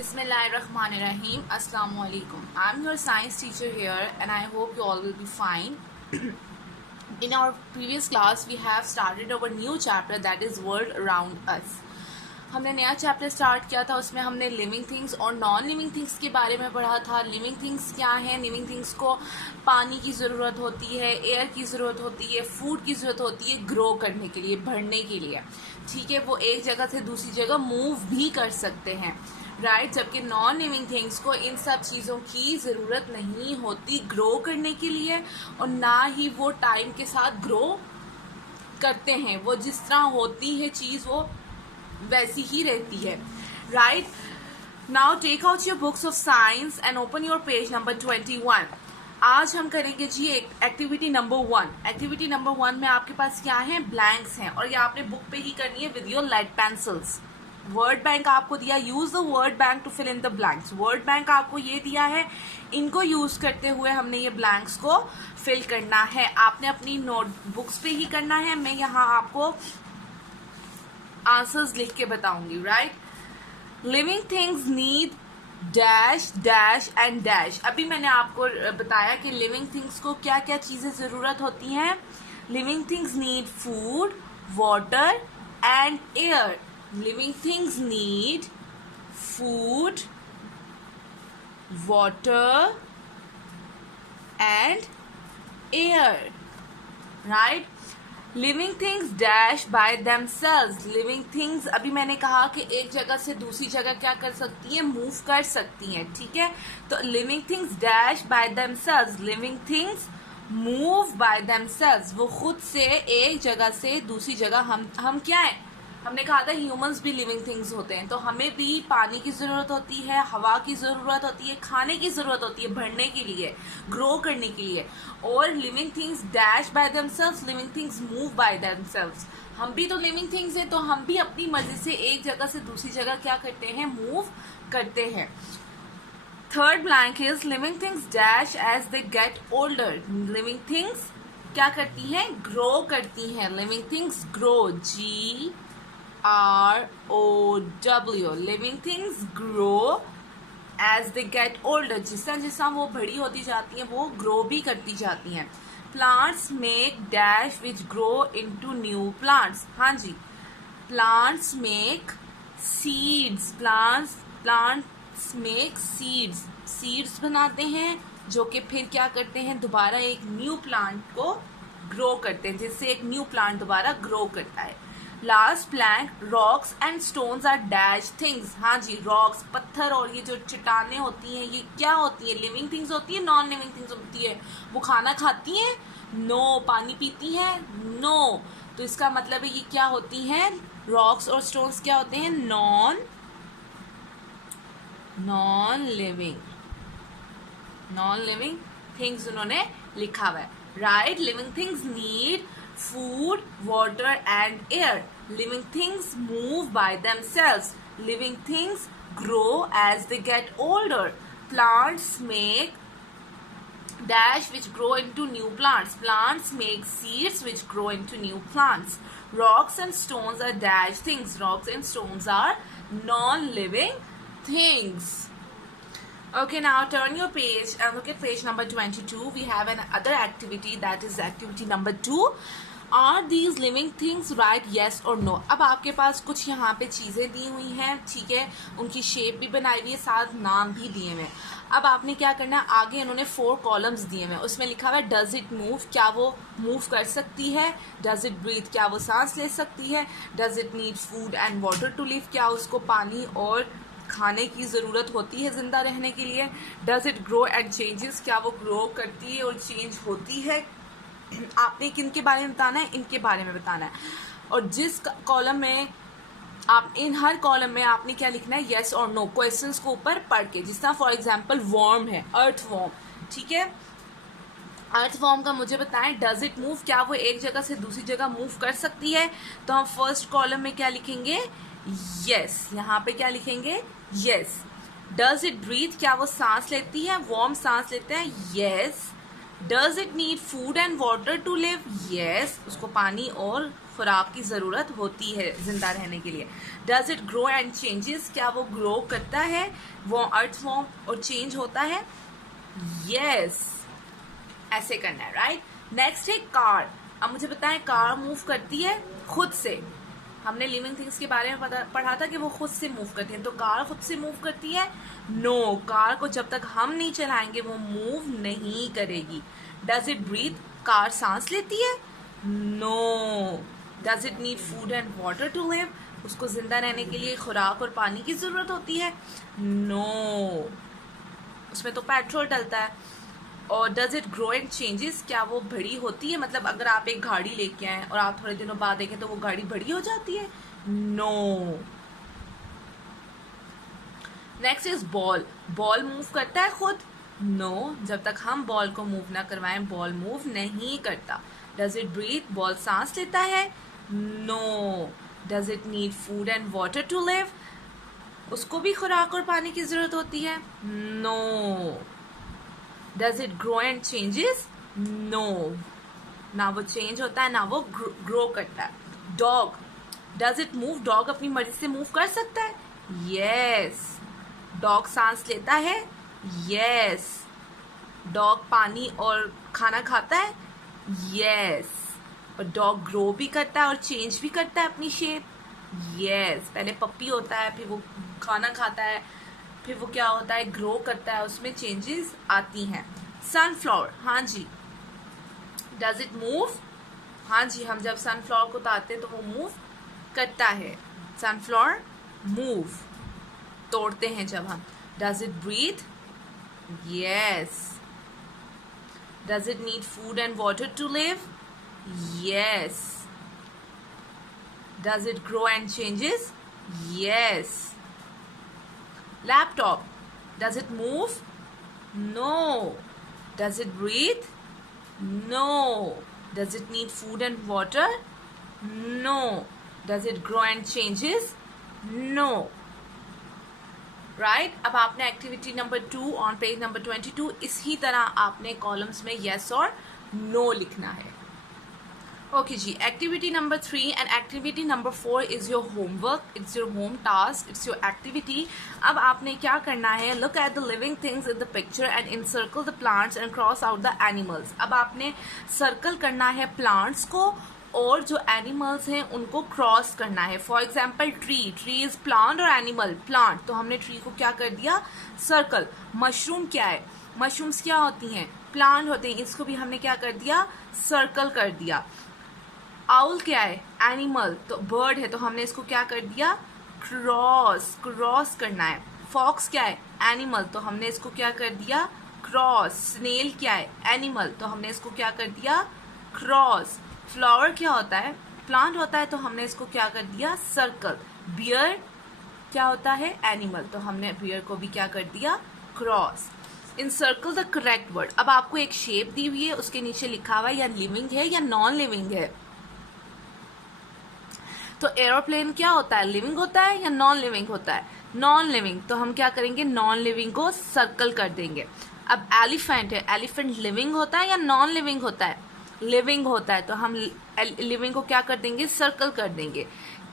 Bismillahirrahmanirrahim. Assalamu alaikum. I'm your science teacher here and I hope you all will be fine. In our previous class we have started our new chapter that is world around us. हमने नया chapter start किया था, उसमें हमने living things और non living things के बारे में पढ़ा था। लिविंग थिंग्स क्या है? लिविंग थिंग्स को पानी की ज़रूरत होती है, एयर की ज़रूरत होती है, फूड की ज़रूरत होती है ग्रो करने के लिए, बढ़ने के लिए। ठीक है, वो एक जगह से दूसरी जगह मूव भी कर सकते हैं, राइट। जबकि नॉन लिविंग थिंग्स को इन सब चीज़ों की ज़रूरत नहीं होती ग्रो करने के लिए, और ना ही वो टाइम के साथ ग्रो करते हैं। वो जिस तरह होती है चीज़ वो वैसी ही रहती है, right. Now take out your books of science and open your page number 21। आज हम करेंगे जी एक्टिविटी नंबर 1। एक्टिविटी नंबर 1 में आपके पास क्या है? ब्लैंक्स हैं, और ये आपने बुक पे ही करनी है with your lead pencils. Word bank आपको दिया, use the word bank to fill in the blanks. Word bank आपको ये दिया है, इनको यूज करते हुए हमने ये ब्लैंक्स को फिल करना है। आपने अपनी नोटबुक्स पे ही करना है, मैं यहाँ आपको आंसर्स लिख के बताऊंगी, right. Living things need dash dash and dash. अभी मैंने आपको बताया कि लिविंग थिंग्स को क्या क्या चीजें जरूरत होती हैं। Living things need food, water and air. Living things need food, water and air, right. Living things dash by themselves. Living things, अभी मैंने कहा कि एक जगह से दूसरी जगह क्या कर सकती हैं? मूव कर सकती हैं, ठीक है। तो living things dash by themselves. Living things move by themselves. वो खुद से एक जगह से दूसरी जगह, हम क्या है? हमने कहा था ह्यूमंस भी लिविंग थिंग्स होते हैं, तो हमें भी पानी की ज़रूरत होती है, हवा की ज़रूरत होती है, खाने की ज़रूरत होती है बढ़ने के लिए, ग्रो करने के लिए। और living things dash by themselves, living things move by themselves. हम भी तो लिविंग थिंग्स हैं, तो हम भी अपनी मर्जी से एक जगह से दूसरी जगह क्या करते हैं? मूव करते हैं। Third blank is living things dash as they get older. Living things क्या करती हैं? ग्रो करती हैं। Living things grow, GROW। Living things grow as they get older. जिस तरह वो बड़ी होती जाती हैं वो ग्रो भी करती जाती हैं। Plants make dash which grow into new plants. हाँ जी, plants make seeds. Plants make seeds. Seeds बनाते हैं जो कि फिर क्या करते हैं? दोबारा एक न्यू प्लांट को ग्रो करते हैं, जिससे एक न्यू प्लांट दोबारा ग्रो करता है। Last blank rocks and stones are dash things. हाँ जी, रॉक्स, पत्थर और ये जो चट्टानें होती हैं, ये क्या होती है? लिविंग थिंग्स होती है, नॉन लिविंग थिंग्स होती है। वो खाना खाती हैं? नो। पानी पीती हैं? नो। तो इसका मतलब है ये क्या होती हैं? रॉक्स और स्टोन्स क्या होते हैं? नॉन लिविंग थिंग्स उन्होंने लिखा हुआ है, right. Living things need food, water and air. Living things move by themselves. Living things grow as they get older. Plants make dash which grow into new plants. Plants make seeds which grow into new plants. Rocks and stones are dash things. Rocks and stones are non-living things. Okay, now turn your page and look at page number 22. We have another activity, that is activity number 2. Are these living things, right? Yes or no? अब आपके पास कुछ यहाँ पे चीज़ें दी हुई हैं, ठीक है, उनकी शेप भी बनाई हुई है, साथ नाम भी दिए हुए हैं। अब आपने क्या करना है? आगे इन्होंने 4 कॉलम्स दिए हुए हैं, उसमें लिखा हुआ है डज इट मूव, क्या वो मूव कर सकती है? डज इट ब्रीथ, क्या वो सांस ले सकती है? Does it need food and water to live, क्या उसको पानी और खाने की ज़रूरत होती है ज़िंदा रहने के लिए? Does it grow and changes, क्या वो ग्रो करती है और चेंज होती है? आपने किन के बारे में बताना है? इनके बारे में बताना है। और जिस कॉलम में आप, इन हर कॉलम में आपने क्या लिखना है? येस और नो क्वेश्चंस को ऊपर पढ़ के। जिस तरह फॉर एग्जांपल वॉर्म है, अर्थ वॉर्म, ठीक है। अर्थ वॉर्म का मुझे बताएं डज इट मूव, क्या वो एक जगह से दूसरी जगह मूव कर सकती है? तो हम फर्स्ट कॉलम में क्या लिखेंगे? यस। यहाँ पे क्या लिखेंगे? यस। डज इट ब्रीथ, क्या वो सांस लेती है? वॉर्म सांस लेते हैं, yes. Does it need food and water to live, yes. उसको पानी और खुराक की ज़रूरत होती है ज़िंदा रहने के लिए. Does it grow and changes, क्या वो ग्रो करता है, वो अर्थ फॉर्म और चेंज होता है. यस, ऐसे करना है. राइट. नेक्स्ट है कार. अब मुझे बताएं, कार मूव करती है खुद से. हमने लिविंग थिंग्स के बारे में पढ़ा था कि वो खुद से मूव करती हैं, तो कार खुद से मूव करती है. नो, कार को जब तक हम नहीं चलाएंगे वो मूव नहीं करेगी. डज इट ब्रीथ, कार सांस लेती है. No. Does it need food and water to live, उसको जिंदा रहने के लिए खुराक और पानी की जरूरत होती है. नो, उसमें तो पेट्रोल डलता है. और does it grow and changes, क्या वो बड़ी होती है, मतलब अगर आप एक गाड़ी लेके आए और आप थोड़े दिनों बाद देखें तो वो गाड़ी बड़ी हो जाती है. No. Next is ball. Ball move करता है खुद. नो, जब तक हम बॉल को मूव ना करवाएं बॉल मूव नहीं करता. डज इट ब्रीथ, बॉल सांस लेता है. No. Does it need food and water to live, उसको भी खुराक और पानी की जरूरत होती है. No. Does it grow and changes, no, ना वो चेंज होता है ना वो ग्रो करता है. Dog. Does it move, dog अपनी मर्जी से मूव कर सकता है. यस. डॉग सांस लेता है. यस. डॉग पानी और खाना खाता है. यस. और डॉग ग्रो भी करता है और चेंज भी करता है अपनी शेप. यस. पहले पप्पी होता है, फिर वो खाना खाता है, फिर वो क्या होता है, ग्रो करता है, उसमें चेंजेस आती हैं. सनफ्लावर. हाँ जी. डज इट मूव, हाँ जी, हम जब सनफ्लावर को उतारते हैं तो वो मूव करता है. सनफ्लावर मूव, तोड़ते हैं जब हम. Does it breathe, yes. Does it need food and water to live, yes. Does it grow and changes, yes. Laptop. Does it move? No. Does it breathe? No. Does it need food and water? No. Does it grow and changes? No. Right? अब आपने activity number 2 on page number 22 इसी तरह आपने columns में yes और no लिखना है. Okay ji, activity number 3 and activity number 4 is your homework. It's your home task. It's your activity. अब आपने क्या करना है? Look at the living things in the picture and encircle the plants and cross out the animals. अब आपने circle करना है plants को और जो animals हैं उनको cross करना है. For example, tree. Tree is plant और animal. Plant. तो हमने tree को क्या कर दिया? Circle. Mushroom क्या है? Mushrooms क्या होती हैं? Plant होते हैं. इसको भी हमने क्या कर दिया? Circle कर दिया. आउल क्या है? एनिमल. तो बर्ड है तो हमने इसको क्या कर दिया? क्रॉस करना है. फॉक्स क्या है? एनिमल. तो हमने इसको क्या कर दिया? क्रॉस. स्नेल क्या है? एनिमल. तो हमने इसको क्या कर दिया? क्रॉस. फ्लावर क्या होता है? प्लांट होता है तो हमने इसको क्या कर दिया? सर्कल. बियर क्या होता है? एनिमल. तो हमने बियर को भी क्या कर दिया? Cross. Encircle the correct word. अब आपको एक शेप दी हुई है, उसके नीचे लिखा हुआ है या लिविंग है या नॉन लिविंग है. तो एरोप्लेन क्या होता है? लिविंग होता है या नॉन लिविंग होता है? Non living. तो हम क्या करेंगे? नॉन लिविंग को सर्कल कर देंगे. अब एलिफेंट है. एलिफेंट लिविंग होता है या नॉन लिविंग होता है? लिविंग होता है. तो हम लिविंग को क्या कर देंगे? सर्कल कर देंगे.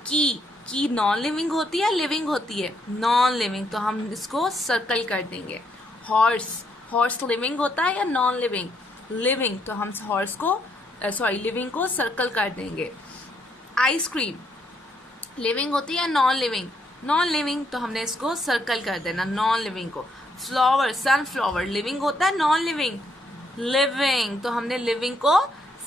की नॉन लिविंग होती है, लिविंग होती है? Non living. तो हम इसको सर्कल कर देंगे. हॉर्स लिविंग होता है या नॉन लिविंग? लिविंग. तो हम हॉर्स को लिविंग को सर्कल कर देंगे. आइसक्रीम लिविंग होती है या नॉन लिविंग? Non living. तो हमने इसको सर्कल कर देना, नॉन लिविंग को. फ्लावर, सनफ्लावर लिविंग होता है, नॉन लिविंग? लिविंग. तो हमने लिविंग को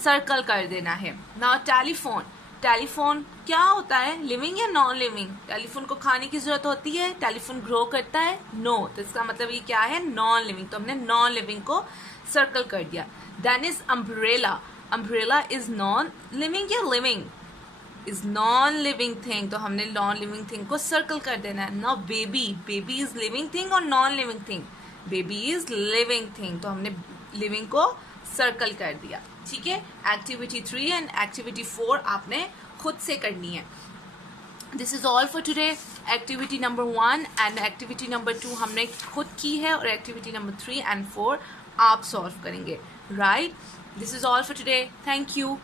सर्कल कर देना है. Now telephone. टेलीफोन क्या होता है? लिविंग या नॉन लिविंग? टेलीफोन को खाने की जरूरत होती है. टेलीफोन ग्रो करता है? नो. तो इसका मतलब ये क्या है? Non living. तो हमने नॉन लिविंग को सर्कल कर दिया. Then is umbrella. Umbrella is non living या living? Is non living thing. तो हमने नॉन लिविंग थिंग को सर्कल कर देना है. Now baby. Baby is living thing और non living thing? Baby is living thing. तो हमने लिविंग को सर्कल कर दिया. ठीक है. एक्टिविटी 3 एंड एक्टिविटी 4 आपने खुद से करनी है. This is all for today. Activity number 1 and activity number 2 हमने खुद की है और एक्टिविटी नंबर 3 एंड 4 आप सॉल्व करेंगे. Right. This is all for today. Thank you.